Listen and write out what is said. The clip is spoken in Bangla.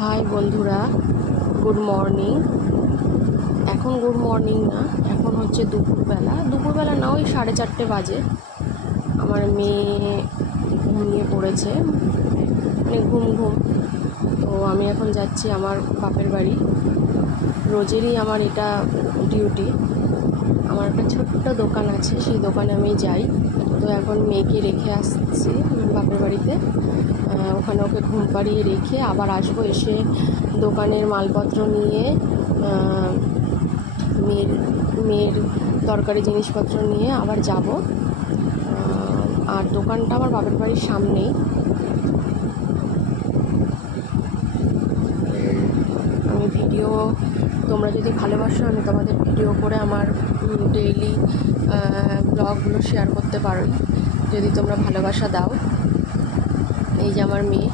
হাই বন্ধুরা, গুড মর্নিং। এখন গুড মর্নিং না, এখন হচ্ছে দুপুরবেলা না, ওই 4:30 বাজে। আমার মেয়ে ঘুমিয়ে পড়েছে, মানে ঘুম। তো আমি এখন যাচ্ছি আমার বাপের বাড়ি। রোজেরই আমার এটা ডিউটি। আমার একটা ছোট্ট দোকান আছে, সেই দোকানে আমি যাই। তো এখন মেয়েকে রেখে আসছি বাপের বাড়িতে। ওখানে ওকে ঘুম পাড়িয়ে রেখে আবার আসবো, এসে দোকানের মালপত্র নিয়ে মেয়ের দরকারি জিনিসপত্র নিয়ে আবার যাব। আর দোকানটা আমার বাপের বাড়ির সামনেই। আমি ভিডিও, তোমরা যদি ভালোবাসো, আমি তোমাদের ভিডিও করে আমার ডেইলি ব্লগগুলো শেয়ার করতে পারি, যদি তোমরা ভালোবাসা দাও। এই যে আমার মেয়ে,